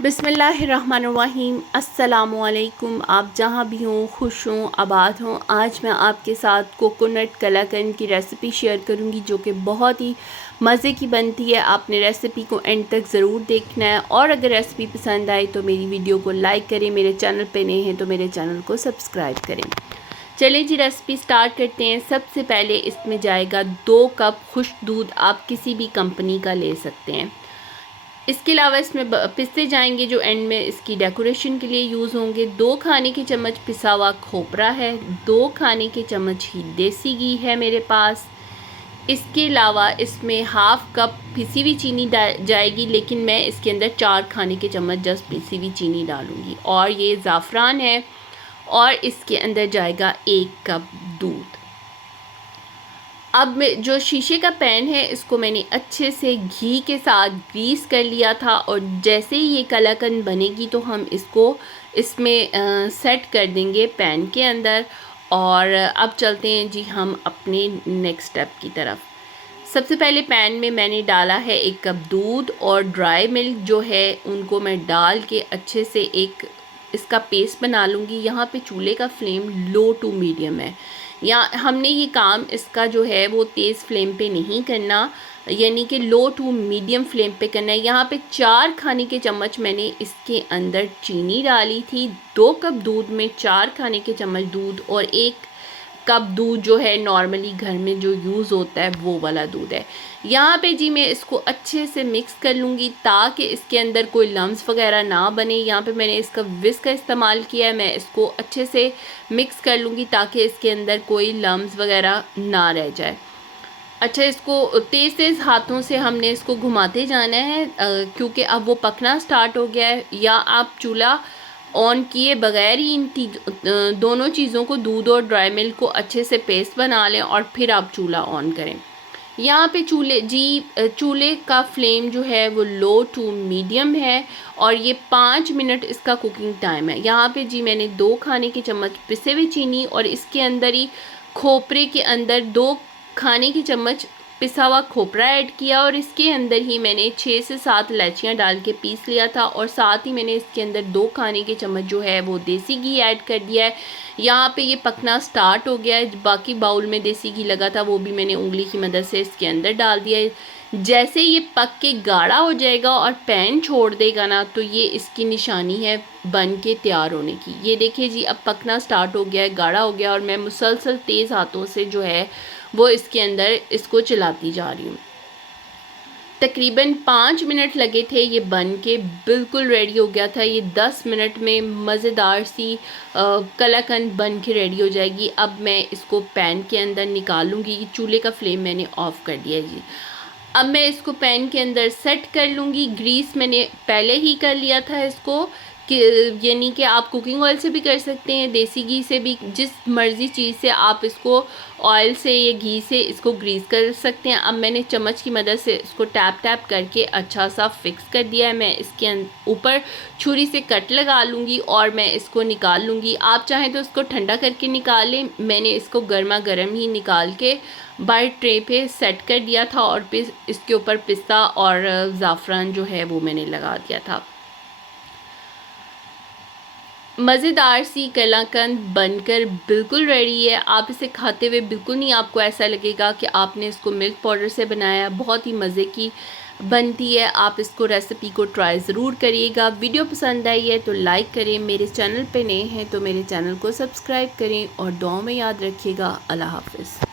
बिस्मिल्लाहिर्रहमानिर्रहीम। अस्सलामुअलैकुम। आप जहाँ भी हों, खुश हों, आबाद हों। आज मैं आपके साथ कोकोनट कलाकंद की रेसिपी शेयर करूँगी जो कि बहुत ही मज़े की बनती है। आपने रेसिपी को एंड तक ज़रूर देखना है और अगर रेसिपी पसंद आए तो मेरी वीडियो को लाइक करें। मेरे चैनल पे नए हैं तो मेरे चैनल को सब्सक्राइब करें। चलिए जी, रेसिपी स्टार्ट करते हैं। सबसे पहले इसमें जाएगा 2 कप खुश्क दूध। आप किसी भी कंपनी का ले सकते हैं। इसके अलावा इसमें पिस्ते जाएंगे जो एंड में इसकी डेकोरेशन के लिए यूज़ होंगे। 2 खाने के चम्मच पिसा हुआ खोपरा है। 2 खाने के चम्मच ही देसी घी है मेरे पास। इसके अलावा इसमें हाफ़ कप पिसी हुई चीनी जाएगी, लेकिन मैं इसके अंदर 4 खाने के चम्मच जस्ट पिसी हुई चीनी डालूँगी। और ये ज़ाफ़रान है और इसके अंदर जाएगा 1 कप दूध। अब जो शीशे का पैन है इसको मैंने अच्छे से घी के साथ ग्रीस कर लिया था और जैसे ही ये कलाकंद बनेगी तो हम इसको इसमें सेट कर देंगे पैन के अंदर। और अब चलते हैं जी हम अपने नेक्स्ट स्टेप की तरफ। सबसे पहले पैन में मैंने डाला है 1 कप दूध और ड्राई मिल्क जो है उनको मैं डाल के अच्छे से एक इसका पेस्ट बना लूँगी। यहाँ पे चूल्हे का फ्लेम लो टू मीडियम है। या हमने ये काम इसका जो है वो तेज़ फ्लेम पे नहीं करना, यानी कि लो टू मीडियम फ्लेम पे करना है। यहाँ पे 4 खाने के चम्मच मैंने इसके अंदर चीनी डाली थी। 2 कप दूध में 4 खाने के चम्मच दूध और 1 कप दूध जो है नॉर्मली घर में जो यूज़ होता है वो वाला दूध है। यहाँ पे जी मैं इसको अच्छे से मिक्स कर लूँगी ताकि इसके अंदर कोई लम्स वगैरह ना बने। यहाँ पे मैंने इसका विस्क का इस्तेमाल किया है। मैं इसको अच्छे से मिक्स कर लूँगी ताकि इसके अंदर कोई लम्स वगैरह ना रह जाए। अच्छा, इसको तेज़ हाथों से हमने इसको घुमाते जाना है क्योंकि अब वो पकना स्टार्ट हो गया है। या आप चूल्हा ऑन किए बगैर ही इन दोनों चीज़ों को, दूध और ड्राई मिल्क को अच्छे से पेस्ट बना लें और फिर आप चूल्हा ऑन करें। यहाँ पे चूल्हे का फ्लेम जो है वो लो टू मीडियम है और ये 5 मिनट इसका कुकिंग टाइम है। यहाँ पे जी मैंने 2 खाने के चम्मच पिसे हुए चीनी और इसके अंदर ही खोपरे के अंदर 2 खाने के चम्मच पिसा हुआ खोपरा ऐड किया और इसके अंदर ही मैंने 6 से 7 इलायचियाँ डाल के पीस लिया था और साथ ही मैंने इसके अंदर 2 खाने के चम्मच जो है वो देसी घी ऐड कर दिया है। यहाँ पे ये पकना स्टार्ट हो गया है। बाकी बाउल में देसी घी लगा था वो भी मैंने उंगली की मदद से इसके अंदर डाल दिया है। जैसे ये पक के गाढ़ा हो जाएगा और पैन छोड़ देगा ना तो ये इसकी निशानी है बन के तैयार होने की। ये देखिए जी अब पकना स्टार्ट हो गया है, गाढ़ा हो गया और मैं मुसलसल तेज़ हाथों से जो है वो इसके अंदर इसको चलाती जा रही हूँ। तकरीबन 5 मिनट लगे थे, ये बन के बिल्कुल रेडी हो गया था। ये 10 मिनट में मज़ेदार सी कलाकंद बन के रेडी हो जाएगी। अब मैं इसको पैन के अंदर निकालूंगी। चूल्हे का फ्लेम मैंने ऑफ़ कर दिया जी। अब मैं इसको पैन के अंदर सेट कर लूँगी। ग्रीस मैंने पहले ही कर लिया था इसको, कि यानी कि आप कुकिंग ऑयल से भी कर सकते हैं, देसी घी से भी, जिस मर्ज़ी चीज़ से आप इसको ऑयल से या घी से इसको ग्रीस कर सकते हैं। अब मैंने चम्मच की मदद से इसको टैप करके अच्छा सा फिक्स कर दिया है। मैं इसके ऊपर छुरी से कट लगा लूँगी और मैं इसको निकाल लूँगी। आप चाहें तो इसको ठंडा करके निकाल लें। मैंने इसको गर्मा गर्म ही निकाल के बाहर ट्रे पे सेट कर दिया था और फिर इसके ऊपर पिस्ता और ज़ाफ़रान जो है वो मैंने लगा दिया था। मज़ेदार सी कलाकंद बनकर बिल्कुल रेडी है। आप इसे खाते हुए बिल्कुल नहीं आपको ऐसा लगेगा कि आपने इसको मिल्क पाउडर से बनाया। बहुत ही मज़े की बनती है। आप इसको रेसिपी को ट्राई ज़रूर करिएगा। वीडियो पसंद आई है तो लाइक करें। मेरे चैनल पे नए हैं तो मेरे चैनल को सब्सक्राइब करें और दुआओं में याद रखिएगा। अल्लाह हाफ़िज़।